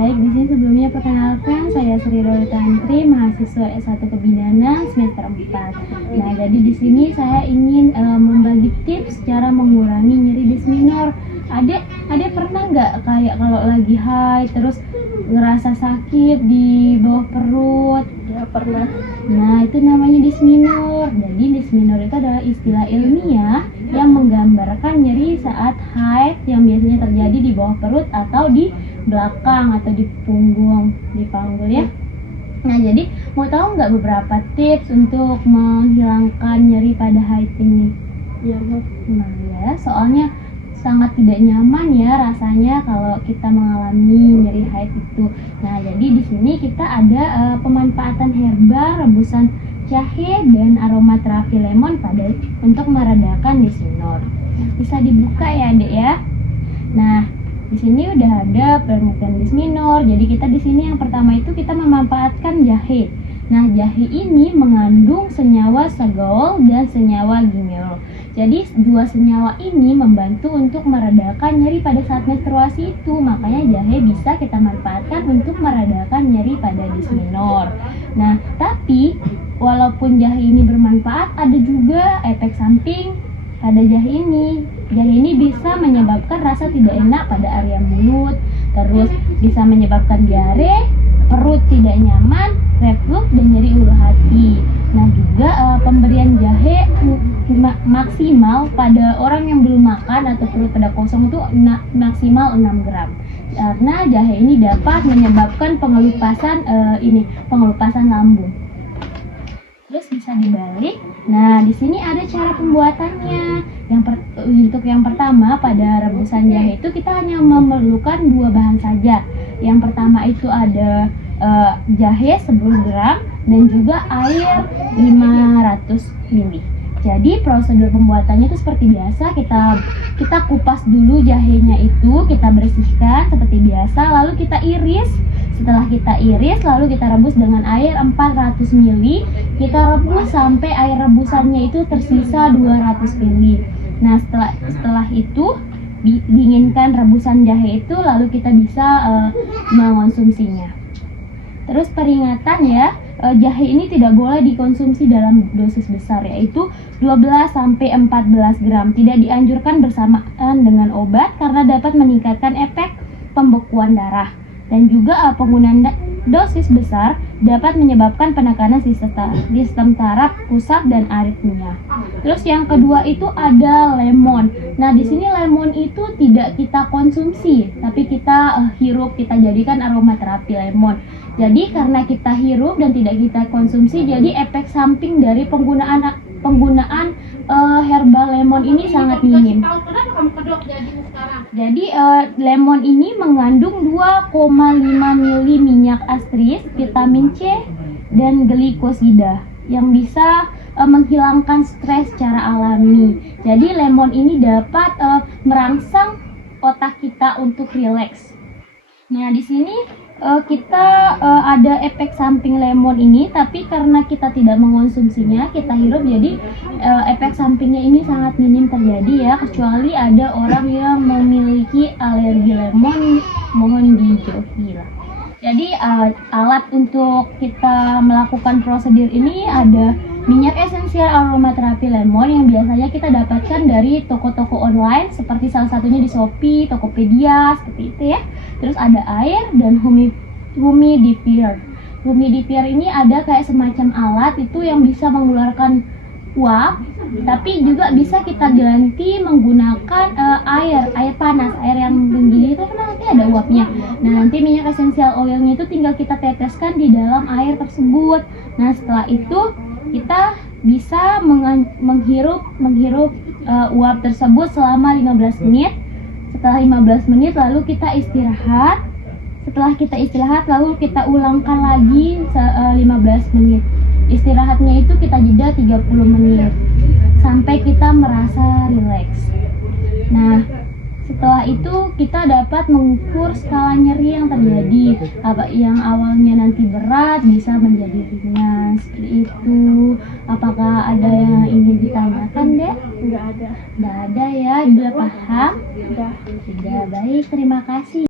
Baik, di sini sebelumnya perkenalkan, saya Sri Roli Tantri, mahasiswa S1 Kebidanan semester 4. Nah, jadi di sini saya ingin membagi tips cara mengurangi nyeri disc minor. Adek pernah nggak kayak kalau lagi haid terus ngerasa sakit di bawah perut? Ya, pernah. Nah, itu namanya disc minor. Jadi disc minor itu adalah istilah ilmiah yang menggambarkan nyeri saat haid yang biasanya terjadi di bawah perut atau di belakang atau di punggung, di panggul ya. Nah, jadi mau tahu nggak beberapa tips untuk menghilangkan nyeri pada haid ini? Ya, mau. Nah ya, soalnya sangat tidak nyaman ya rasanya kalau kita mengalami nyeri haid itu. Nah, jadi di sini kita ada pemanfaatan herbal, rebusan jahe dan aromaterapi lemon untuk meredakan disc minor. Bisa dibuka ya, Dek ya. Nah, di sini udah ada peredakan disc minor. Jadi kita di sini yang pertama itu kita memanfaatkan jahe. Nah, jahe ini mengandung senyawa segol dan senyawa gingerol. Jadi dua senyawa ini membantu untuk meredakan nyeri pada saat menstruasi itu. Makanya jahe bisa kita manfaatkan untuk meredakan nyeri pada disc minor. Nah, tapi walaupun jahe ini bermanfaat, ada juga efek samping pada jahe ini. Jahe ini bisa menyebabkan rasa tidak enak pada area mulut, terus bisa menyebabkan diare, perut tidak nyaman, reflux, dan nyeri ulu hati. Nah, juga pemberian jahe maksimal pada orang yang belum makan atau perut pada kosong itu maksimal 6 gram. Karena jahe ini dapat menyebabkan pengelupasan lambung. Terus bisa dibalik. Nah, di sini ada cara pembuatannya. Untuk yang pertama, pada rebusan jahe itu kita hanya memerlukan 2 bahan saja. Yang pertama itu ada jahe 10 gram dan juga air 500 ml. Jadi prosedur pembuatannya itu seperti biasa, kita kupas dulu jahenya itu, kita bersihkan seperti biasa, lalu kita iris. Setelah kita iris, lalu kita rebus dengan air 400 ml. Kita rebus sampai air rebusannya itu tersisa 200 ml. Nah, setelah itu dinginkan rebusan jahe itu, lalu kita bisa mengonsumsinya. Terus peringatan ya, jahe ini tidak boleh dikonsumsi dalam dosis besar, yaitu 12-14 gram. Tidak dianjurkan bersamaan dengan obat karena dapat meningkatkan efek pembekuan darah. Dan juga penggunaan dosis besar dapat menyebabkan penekanan sistem saraf pusat dan aritmia. Terus yang kedua itu ada lemon. Nah, di sini lemon itu tidak kita konsumsi, tapi kita hirup, kita jadikan aromaterapi lemon. Jadi karena kita hirup dan tidak kita konsumsi, jadi efek samping dari penggunaan herbal lemon ini sangat minim. Jadi lemon ini mengandung 2,5 ml minyak astris, vitamin C, dan glikosida yang bisa menghilangkan stres secara alami. Jadi lemon ini dapat merangsang otak kita untuk rileks. Nah, di sini kita ada efek samping lemon ini, tapi karena kita tidak mengonsumsinya, kita hirup, jadi efek sampingnya ini sangat minim terjadi ya, kecuali ada orang yang memiliki alergi lemon, mohon dijauhi lah. Jadi alat untuk kita melakukan prosedur ini ada minyak esensial aromaterapi lemon yang biasanya kita dapatkan dari toko-toko online seperti salah satunya di Shopee, Tokopedia, seperti itu ya. Terus ada air dan humidifier. Humidifier ini ada kayak semacam alat itu yang bisa mengeluarkan uap, tapi juga bisa kita ganti menggunakan air panas, air yang tinggi itu kan nanti ada uapnya. Nah, nanti minyak esensial oilnya itu tinggal kita teteskan di dalam air tersebut. Nah, setelah itu kita bisa menghirup uap tersebut selama 15 menit. Setelah 15 menit lalu kita istirahat. Setelah kita istirahat lalu kita ulangkan lagi 15 menit. Istirahatnya itu kita jeda 30 menit sampai kita merasa rileks. Nah, setelah itu kita dapat mengukur skala nyeri yang terjadi. Yang awalnya nanti berat bisa menjadi ringan, seperti itu. Apakah ada yang ingin ditanyakan, Dek? Enggak ada. Enggak ada ya, sudah paham? Udah. Sudah, baik, terima kasih.